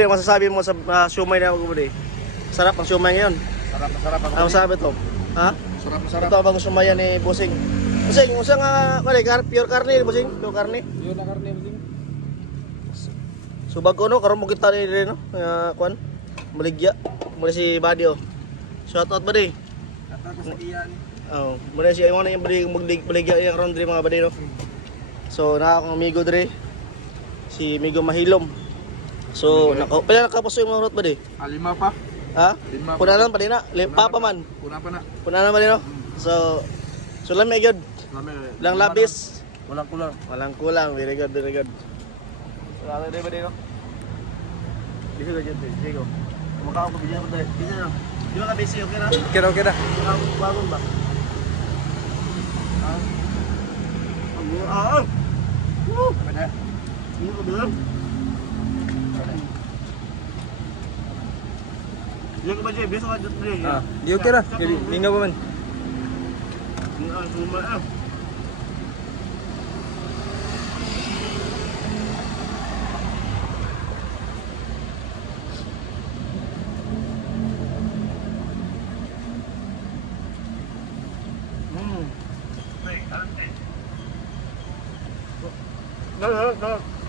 Ano masasabi mo sa uh, siomay na ako buddy? Sarap ang siomay ngayon. Sarap na sarap ang Ano masabi to? Ha? Sarap na sarap. Ito ang sumaya ni Busing. Busing, usa nga kani kar pure karne Busing, pure karne. Yun na karne mo din. Subag ko no karon mo kita ni dire no. Uh, kwan. Maligya. Muli si Buddy oh. Shout out buddy. Kata ko sa iyan. Oh, muli si na yung balik maglig baligya yung karon dire mga buddy no. So na akong amigo dire. Si Migo Mahilom. So, naka, pala nakapuso yung mga rot buddy. Alima pa. Ha? Lima pa. Puna lang pa din na. Limpa pa man. Kuna pa na. Puna na ba din no? So, so lami gyud. Lami. Lang labis. Walang kulang. Walang kulang. Very good, very good. Wala na ba din, no? Bisa ka dyan, bisa ko. Kumakaw ko, bisa ko dyan. Bisa na. Di ba ka busy, okay na? Okay na, okay na. Kumakaw ko, bagon ba? Ah. Ang ah! Woo! Hindi ko bilang. Hindi ko ba ka dyan, dyan. Ah, di okay na. Jadi, minggaw pa man. Ah, sumay, ah. Mm. No, no, no.